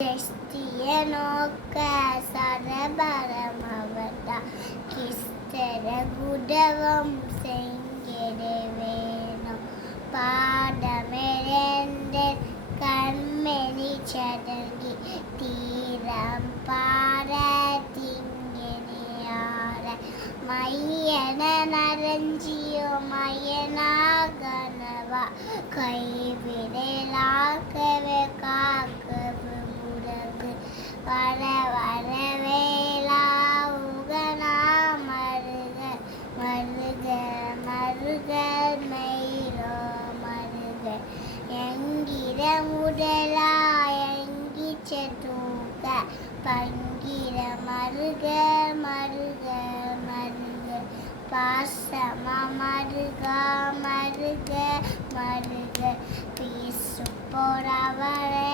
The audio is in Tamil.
Destiய நோக்க சரபரமவதா கிஸ்தர குடவம் செங்கெடவேணும் பாடமெழந்தேன் கண்மெனி சடங்கி தீரம் பார திங்கெனியார மையன நரஞ்சியோ மயனாகனவா கைவிடலாக்கவே காக்கவு முடங்கு வர வர வேளா உகனா மருக மருக மருக மயிலோ மருக எங்கிற முதலா எங்கிச்ச தூக்க பங்கிர மருக மருக மருக பாசமா மருக மருக மருக பீசு போறவரே